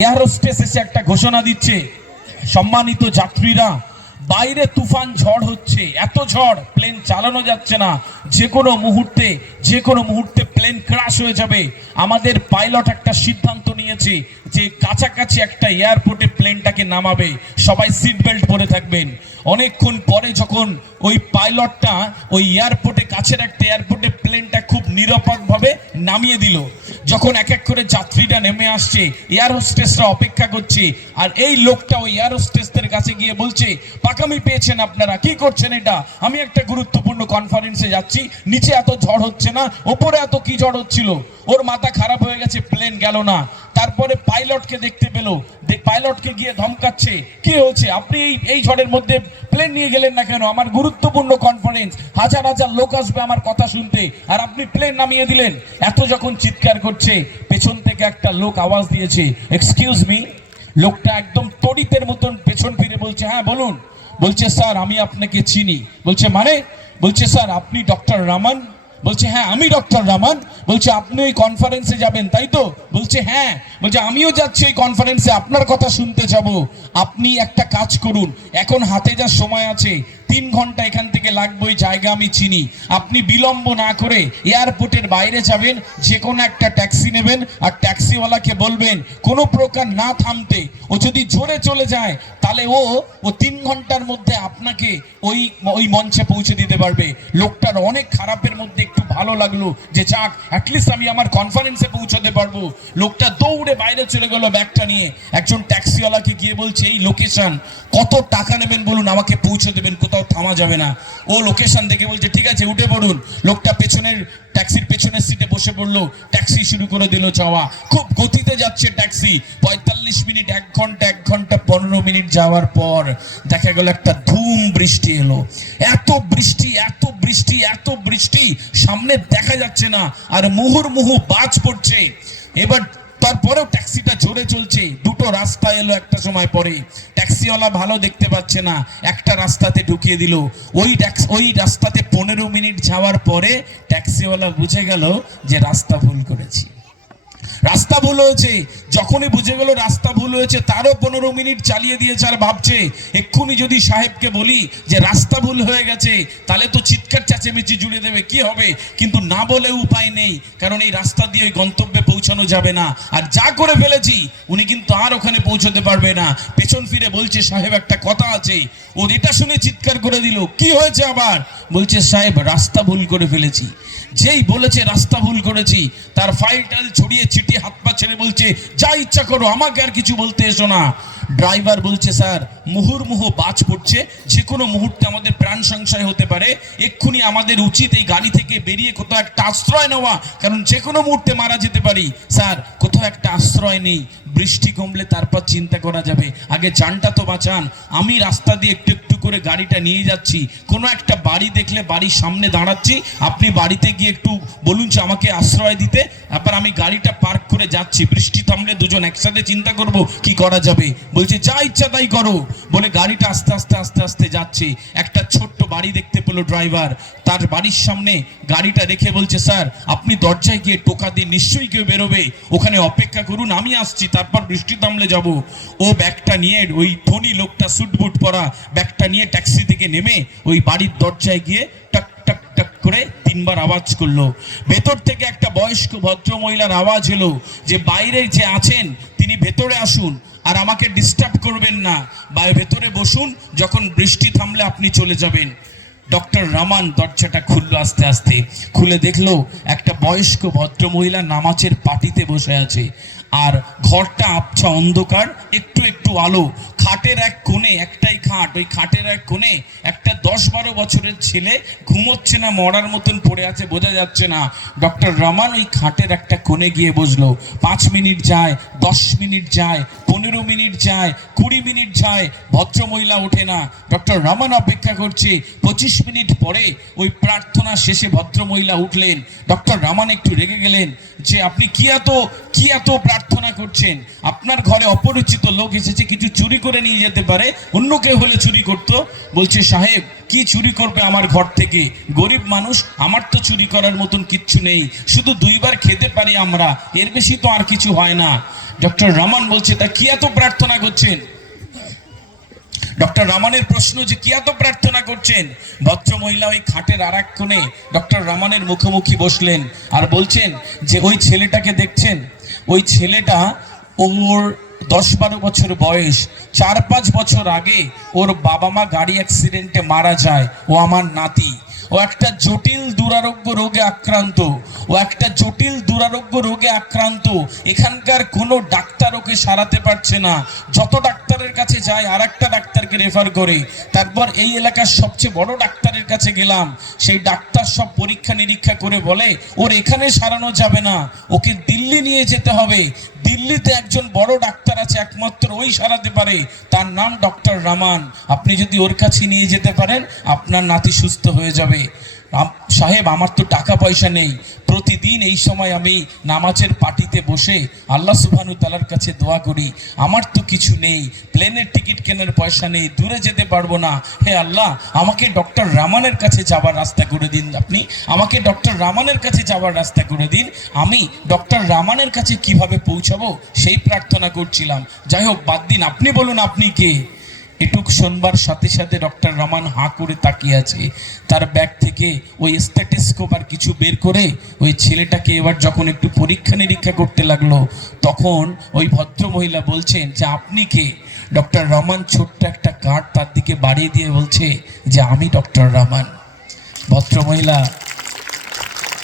Air এসে একটা ঘোষণা দিচ্ছে, সম্মানিত যাত্রীরা, বাইরে তুফান ঝড় হচ্ছে, এত ঝড় প্লেন চালানো যাচ্ছে না, যে কোনো মুহূর্তে, যে কোনো মুহূর্তে প্লেন ক্রাশ হয়ে যাবে। আমাদের পাইলট একটা সিদ্ধান্ত নিয়েছে যে কাছাকাছি একটা এয়ারপোর্টে প্লেনটাকে নামাবে, সবাই সিট বেল্ট পরে থাকবেন। অনেকক্ষণ পরে যখন ওই পাইলটটা ওই এয়ারপোর্টে, কাছের একটা এয়ারপোর্টে প্লেনটা খুব নিরাপদভাবে নামিয়ে দিল। যখন এক এক করে যাত্রীরা নেমে আসছে, এয়ার হোস্টেসরা অপেক্ষা করছে, আর এই লোকটা ওই এয়ার হোস্টেসদের কাছে গিয়ে বলছে, পাকামি পেয়েছেন আপনারা, কি করছেন এটা? আমি একটা গুরুত্বপূর্ণ কনফারেন্সে যাচ্ছি, নিচে এত ঝড় হচ্ছে না, ওপরে এত কি ঝড় হচ্ছিল? ওর মাথা খারাপ হয়ে গেছে, প্লেন গেল না। তারপরে পাইলটকে দেখতে পেল। পাইলটকে গিয়ে ধমকাচ্ছে, কি হয়েছে? আপনি এই এই ঝড়ের মধ্যে প্লেন নিয়ে গেলেন না কেন? আমার গুরুত্বপূর্ণ কনফারেন্স হাজার হাজার লোক আসবে আমার কথা শুনতে, আর আপনি প্লেন নামিয়ে দিলেন। এত যখন চিৎকার করছে, পেছন থেকে একটা লোক আওয়াজ দিয়েছে এক্সকিউজ মি লোকটা একদম তড়িতের মতন পেছন ফিরে বলছে হ্যাঁ বলুন। বলছে, স্যার, আমি আপনাকে চিনি। বলছে মানে? বলছে, স্যার, আপনি ডক্টর রামান বলছে হ্যাঁ আমি ডক্টর রামান। বলছে, আপনি ওই কনফারেন্সে যাবেন, তাই তো? বলছে হ্যাঁ। বলছে, আমিও যাচ্ছি ওই কনফারেন্সে আপনার কথা শুনতে যাব। আপনি একটা কাজ করুন, এখন হাতে যা সময় আছে, তিন ঘণ্টা এখান থেকে লাগবে ওই জায়গা আমি চিনি। আপনি বিলম্ব না করে এয়ারপোর্টের বাইরে যাবেন যে কোনো একটা ট্যাক্সি নেবেন, আর ট্যাক্সিওয়ালাকে বলবেন, কোনো প্রকার না থামতে, ও যদি জোরে চলে যায়, তাহলে ও ও তিন ঘণ্টার মধ্যে আপনাকে ওই ওই মঞ্চে পৌঁছে দিতে পারবে। লোকটার অনেক খারাপের মধ্যে একটু ভালো লাগল যে যাক অ্যাটলিস্ট আমি আমার কনফারেন্সে পৌঁছাতে পারব। লোকটা দৌড়ে বাইরে চলে গেল ব্যাগটা নিয়ে। একজন ট্যাক্সিওয়ালাকে গিয়ে বলছে, এই লোকেশন কত টাকা নেবেন বলুন? আমাকে পৌঁছে দেবেন, কোথাও থামা যাবে না। ও লোকেশন দেখে বলছে, ঠিক আছে, উঠে পড়ুন। লোকটা পেছনের ট্যাক্সির পেছনের সিটে বসে পড়ল। ট্যাক্সি শুরু করে দিল যাওয়া। খুব গতিতে যাচ্ছে ট্যাক্সি পঁয়তাল্লিশ মিনিট, এক ঘণ্টা এক ঘণ্টা, পনেরো মিনিট যাওয়ার পর দেখা গেল একটা ধুম বৃষ্টি এলো। এত বৃষ্টি এত বৃষ্টি এত বৃষ্টি সামনে দেখা যাচ্ছে না। আর মুহুর্মুহু বাজ পড়ছে। এবার তারপরেও ট্যাক্সিটা জোরে চলছে। দুটো রাস্তা এলো একটা সময় পরে। ট্যাক্সিওয়ালা ভালো দেখতে পাচ্ছে না। একটা রাস্তাতে ঢুকিয়ে দিল। ওই ওই রাস্তাতে পনেরো মিনিট যাওয়ার পরে ট্যাক্সিওয়ালা বুঝে গেল যে রাস্তা ভুল করেছি। রাস্তা ভুল হয়েছে। যখনই বুঝে গেল রাস্তা ভুল হয়েছে, তারও পনেরো মিনিট চালিয়ে দিয়েছে আর ভাবছে, এক্ষুনি যদি সাহেবকে বলি যে রাস্তা ভুল হয়ে গেছে, তাহলে তো চিৎকার চেঁচেমেচি জুড়ে দেবে, কি হবে? কিন্তু না বলে উপায় নেই, কারণ এই রাস্তা দিয়ে ওই গন্তব্যে পৌঁছানো যাবে না। আর যা করে ফেলেছি, উনি কিন্তু আর ওখানে পৌঁছতে পারবে না। পেছন ফিরে বলছে, সাহেব, একটা কথা আছে। ও এটা শুনে চিৎকার করে দিল, কি হয়েছে আবার? বলছে, সাহেব, রাস্তা ভুল করে ফেলেছি। যেই বলেছে, রাস্তা ভুল করেছি। তার ফাইল টাইল ছড়িয়ে ছিটিয়ে হাত পা ছেড়ে বলছে, যা ইচ্ছা করো, আমাকে আর কিছু বলতে এসো না। ড্রাইভার বলছে, স্যার, মুহুর্মুহু বাজ পড়ছে। যে কোনো মুহূর্তে আমাদের প্রাণ সংশয় হতে পারে। এক্ষুনি আমাদের উচিত এই গাড়ি থেকে বেরিয়ে কোথাও একটা আশ্রয় নেওয়া, কারণ যে কোনো মুহূর্তে মারা যেতে পারি। স্যার, কোথাও একটা আশ্রয় নেই। বৃষ্টি কমলে তারপর চিন্তা করা যাবে। আগে জানটা তো বাঁচান। আমি রাস্তা দিয়ে একটু একটু করে গাড়িটা নিয়ে যাচ্ছি। কোনো একটা বাড়ি দেখলে বাড়ির সামনে দাঁড়াচ্ছি। আপনি বাড়িতে গিয়ে একটু বলুন যে আমাকে আশ্রয় দিতে। তারপর আমি গাড়িটা পার্ক করে যাচ্ছি। বৃষ্টি থামলে দুজন একসাথে চিন্তা করব, কি করা যাবে? বলছে, যা ইচ্ছা তাই করো। বলে গাড়িটা আস্তে আস্তে আস্তে আস্তে যাচ্ছে। একটা ছোট্ট বাড়ি দেখতে পেল ড্রাইভার। তার বাড়ির সামনে গাড়িটা রেখে বলছে, স্যার, আপনি দরজায় গিয়ে টোকা দিয়ে নিশ্চয়ই কেউ বেরোবে। ওখানে অপেক্ষা করুন, আমি আসছি। তারপর বৃষ্টি থামলে যাব। ও ব্যাগটা নিয়ে, ওই ধনী লোকটা সুটবুট পরা ব্যাগটা নিয়ে ট্যাক্সি থেকে নেমে ওই বাড়ির দরজায় গিয়ে টাক টাক টাক করে তিনবার আওয়াজ করল। ভেতর থেকে একটা বয়স্ক ভদ্র মহিলার আওয়াজ এলো যে, বাইরে যে আছেন, তিনি ভেতরে আসুন আর আমাকে ডিস্টার্ব করবেন না। বা ভেতরে বসুন, যখন বৃষ্টি থামলে আপনি চলে যাবেন। ডক্টর রামান দরজাটা খুললো আস্তে আস্তে। খুলে দেখল একটা বয়স্ক ভদ্র মহিলা নামাজের পাটিতে বসে আছে। আর ঘরটা আবছা অন্ধকার, একটু একটু আলো। খাটের এক কোণে একটাই খাট, ওই খাটের এক কোণে একটা দশ বারো বছরের ছেলে ঘুমোচ্ছে না, মরার মতন পড়ে আছে, বোঝা যাচ্ছে না। ডক্টর রমান ওই খাটের একটা কোণে গিয়ে বসল। পাঁচ মিনিট যায়, দশ মিনিট যায়, পনেরো মিনিট যায়, কুড়ি মিনিট যায় ভদ্র মহিলা ওঠে না। ডক্টর রমান অপেক্ষা করছে। পঁচিশ মিনিট পরে ওই প্রার্থনা শেষে ভদ্র মহিলা উঠলেন। ডক্টর রামান একটু রেগে গেলেন যে, আপনি কি এত কি এত প্রার্থনা করছেন। আপনার ঘরে অপরিচিত লোক এসেছে, কিছু চুরি করে নিয়ে যেতে পারে, অন্য কেউ হলে চুরি করতো। বলছে, সাহেব, কি চুরি করবে আমার ঘর থেকে? গরিব মানুষ, আমার তো চুরি করার মতন কিচ্ছু নেই। শুধু দুইবার খেতে পারি আমরা, এর বেশি তো আর কিছু হয় না। ডক্টর রমন বলছে, তা কি এত প্রার্থনা করছেন? ডক্টর রামানের প্রশ্ন যে কি এত প্রার্থনা করছেন? ভদ্র মহিলা ওই খাটের আর এক কোণে ডক্টর রামানের মুখোমুখি বসলেন আর বলছেন যে ওই ছেলেটাকে দেখছেন? ওই ছেলেটা ওর দশ বারো বছর বয়স। চার পাঁচ বছর আগে ওর বাবা মা গাড়ি অ্যাক্সিডেন্টে মারা যায়। ও আমার নাতি। ও একটা জটিল দুরারোগ্য রোগে আক্রান্ত, ও একটা জটিল দুরারোগ্য রোগে আক্রান্ত। এখানকার কোনো ডাক্তার ওকে সারাতে পারছে না। যত ডাক্তারের কাছে যায় আর একটা ডাক্তারকে রেফার করে। তারপর এই এলাকার সবচেয়ে বড় ডাক্তারের কাছে গেলাম। সেই ডাক্তার সব পরীক্ষা নিরীক্ষা করে বলে, ওর এখানে সারানো যাবে না। ওকে দিল্লি নিয়ে যেতে হবে। দিল্লিতে একজন বড় ডাক্তার আছে একমাত্র, ওই সারাতে পারে। তার নাম ডক্টর রামান। আপনি যদি ওর কাছে নিয়ে যেতে পারেন, আপনার নাতি সুস্থ হয়ে যাবে। সাহেব, আমার তো টাকা পয়সা নেই। প্রতিদিন এই সময় আমি নামাজের পার্টিতে বসে আল্লাহ সুবহানু তালার কাছে দোয়া করি। আমার তো কিছু নেই, প্লেনের টিকিট কেনার পয়সা নেই, দূরে যেতে পারব না। হে আল্লাহ, আমাকে ডক্টর রামানের কাছে যাবার রাস্তা করে দিন আপনি। আমাকে ডক্টর রামানের কাছে যাওয়ার রাস্তা করে দিন। আমি ডক্টর রামানের কাছে কীভাবে পৌঁছাবো সেই প্রার্থনা করছিলাম। যাই হোক, বাদ দিন। আপনি বলুন, আপনি কে? এটুক শোনবার সাথে সাথে ডক্টর রমান হাঁ করে তাকিয়ে আছে। তার ব্যাগ থেকে ওই স্ট্যাটিস্কোপ আর কিছু বের করে ওই ছেলেটাকে এবার যখন একটু পরীক্ষা নিরীক্ষা করতে লাগল, তখন ওই ভদ্র মহিলা বলছেন, যে আপনি কে? ডক্টর রমান ছোট্ট একটা কার্ড তার দিকে বাড়িয়ে দিয়ে বলছে, যে আমি ডক্টর রমান। ভদ্র মহিলা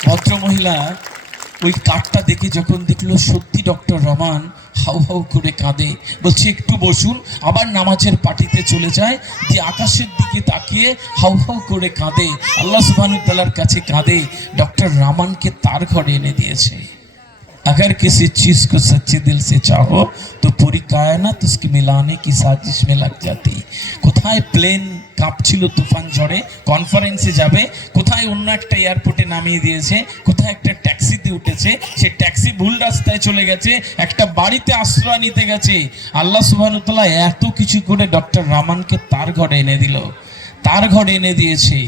ভদ্র মহিলা ওই কার্ডটা দেখে যখন দেখলো সত্যি ডক্টর রমান হাউ হাউ করে কাঁদে বলছে একটু বসুন আবার নামাজের পার্টিতে চলে যায় যে আকাশের দিকে তাকিয়ে হাউ হাউ করে কাঁদে আল্লাহ সুবাহর কাছে কাঁদে ডক্টর রামানকে তার ঘরে এনে দিয়েছে अगर किसी चीज को सच्चे दिल से चाहो तो पूरी कायनात उसकी मिलाने की साजिश में लग जाती কোথায় প্লেন কাঁপছিল তুফান ঝড়ে কনফারেন্সে যাবে। কোথায় অন্য একটা এয়ারপোর্টে নামিয়ে দিয়েছে? কোথায় একটা ট্যাক্সিতে উঠেছে? সে ট্যাক্সি ভুল রাস্তায় চলে গেছে, একটা বাড়িতে আশ্রয় নিতে গেছে। আল্লাহ সুবাহতলা এত কিছু করে ডক্টর রামানকে তার ঘরে এনে দিল। তার ঘরে এনে দিয়েছে।